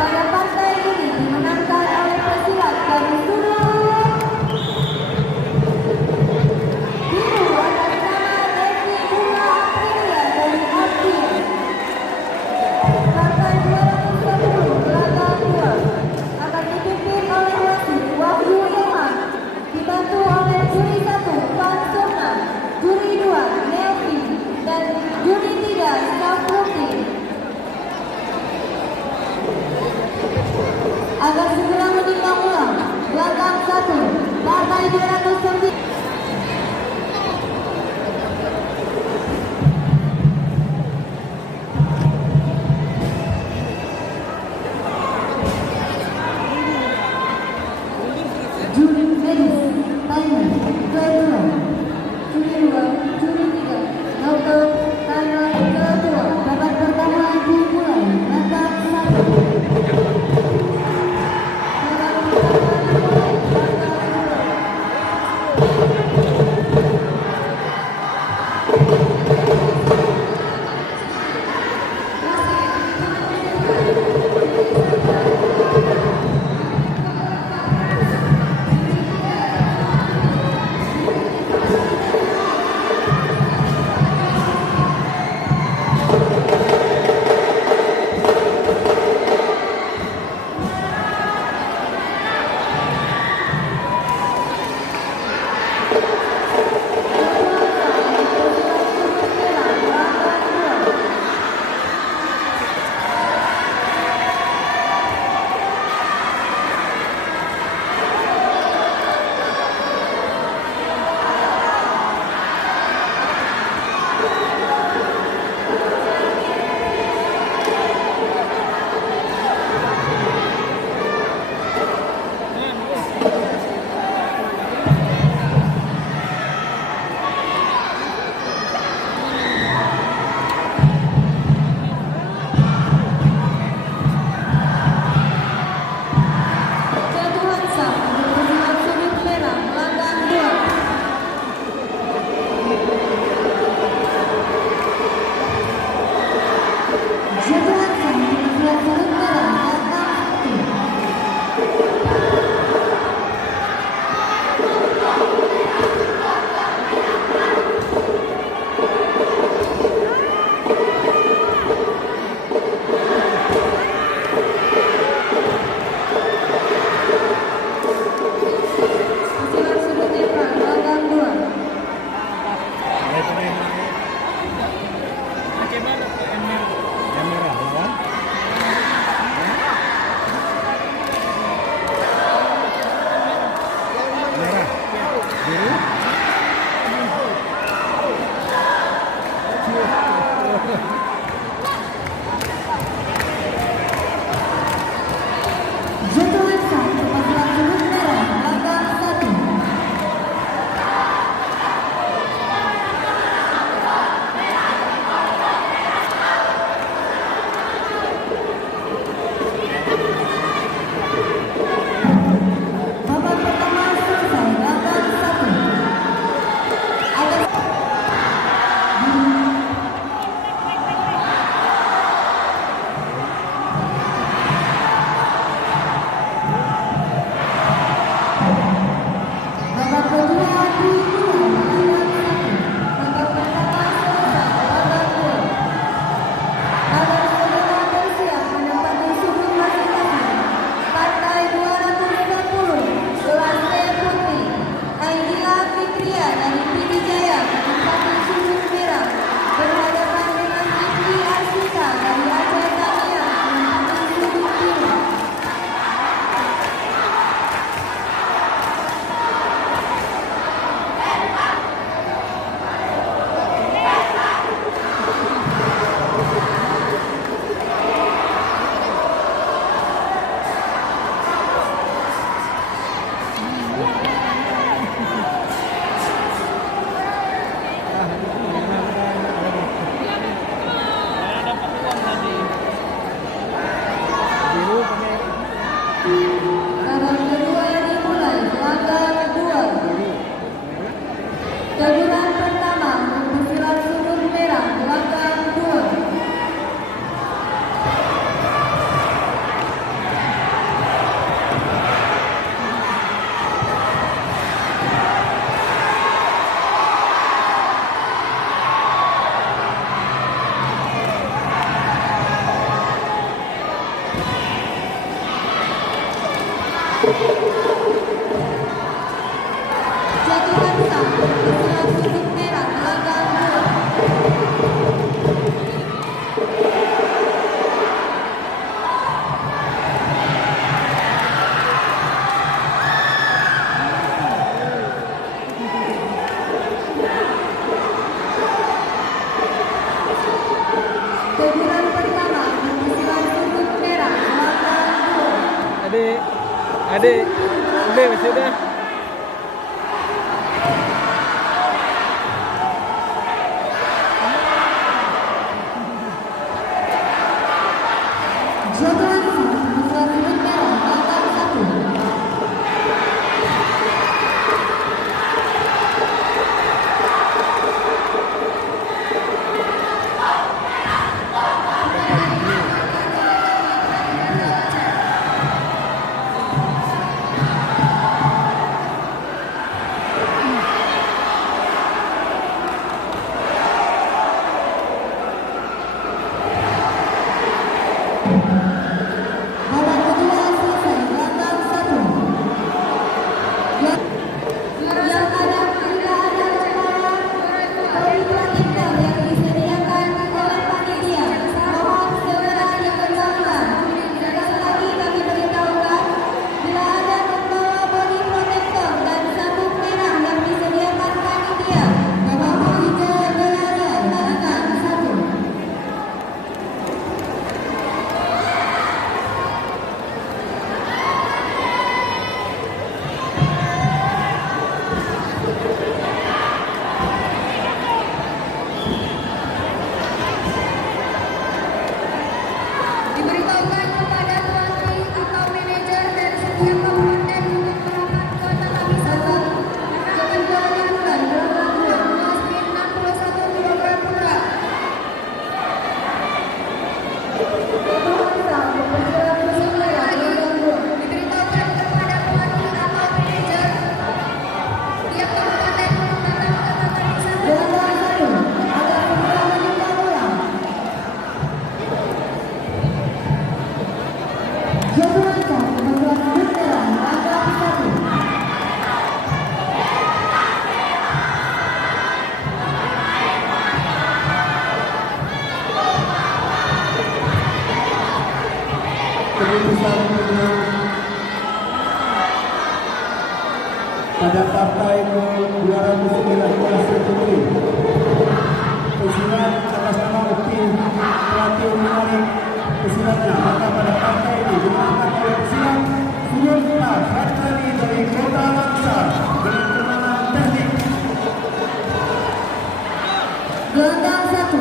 pada partai ini dimenangkan oleh pesilat dari Solo biru atas nama Devi Bunga Aprilia dari Asia. Partai 210 Gelagah 2 akan dipimpin oleh wasit Wahyu Ilham, dibantu oleh juri 1 Pan Sona, juri 2 Nelvi, dan juri 3 Syafruddin. Agar segera menimbang ulang belakang 1 partai 209. Juri medis timer 22, juri 2, juri 3, dokter timer kedua, babak pertama dimulai, langkah 1. Jatuhan Sam, pesulat sudut merah, gelanggang 2. Teguran pertama, pesulat sudut merah, gelanggang 2. Adik, udah sudah. Jatuhan Sam, pesulat sudut merah, gelanggang 1. Babak kedua selesai, gelanggang 1. Yang ada tidak ada skala penghitungan indah yang disediakan oleh panitia. Mohon segera dikembangkan. Sekali lagi kami beritahukan, bila ada membawa body protector dan sabuk merah yang disediakan panitia, Bapak hijau berada gelanggang 1. Diberitahukan kepada pelatih atau manajer dan setiap komponen untuk merapat ke tetapi satu ketentuannya bulan masih 61 kg putra. Diberitahukan kepada pelatih atau manajer setiap komponen untuk datang ke tetapi satu. Agar segera menimpa bola. Jatuhan Sam, pesulat sudut merah, gelanggang 1. Keputusan menang pada partai ke-209 Klasik Putri. Pesulat atas nama tim pelatih menarik pesulatnya maka pada partai ini dimenangkan oleh pesulat Suyutna Hattari dari Kota Langsa dengan kemenangan teknik. Gelanggang 1.